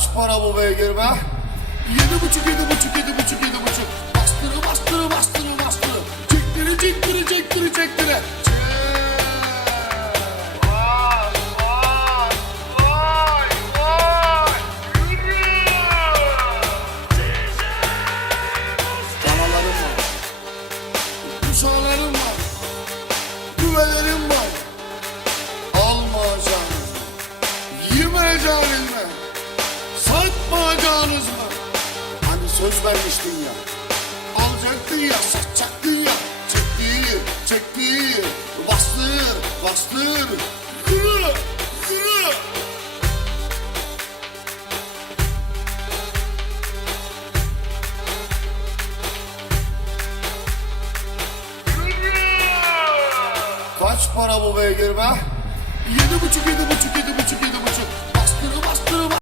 Kaç para bu beygir be? Yedi buçuk, yedi buçuk, yedi buçuk, yedi buçuk. Bastırı, bastırı, bastırı, bastırı. Çektiri, çektiri, çektiri, çektiri. Kuşağlarım var, güvelerim var, almayacağım, yemeyeceğim Duydunuz mu? Hani söz vermiştin ya. Alacaktın ya, satacaktın ya. Çektir, çektir. Bastır, bastır. Yürü, yürü. Kaç para bu beygir be? Yedi buçuk, yedi buçuk, yedi buçuk, yedi buçuk.